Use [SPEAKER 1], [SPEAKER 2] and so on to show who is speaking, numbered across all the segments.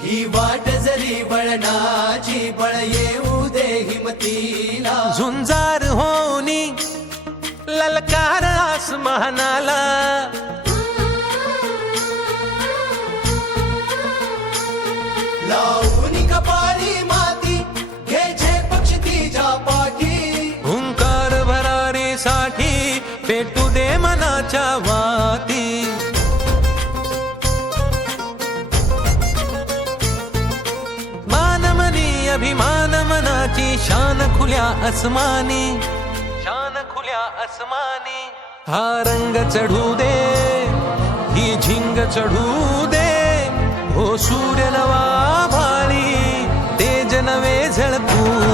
[SPEAKER 1] ही वाट जरी बळणाची बळ येऊ दे हिमतीला
[SPEAKER 2] झुंजार होनी ललकार आसमानाला
[SPEAKER 1] लावणी कपाळी माती घे झे पक्ष तिच्या पाठी
[SPEAKER 2] हुंकार भरारी साठी पेटू दे मनाच्या अभिमान मनाची शान खुल्या असमानी
[SPEAKER 1] शान खुल्या असमानी
[SPEAKER 2] हा रंग चढू दे ही झिंग चढू दे हो सूर्य नवा भाळी तेज नवे झळपू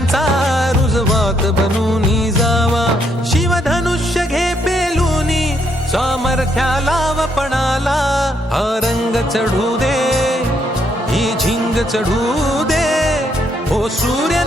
[SPEAKER 2] यांचा रुजवात बनूनी जावा शिवधनुष्य घे पेलूनी सामर्थ्या लाव पणाला हा रंग चढू दे ही झिंग चढू दे हो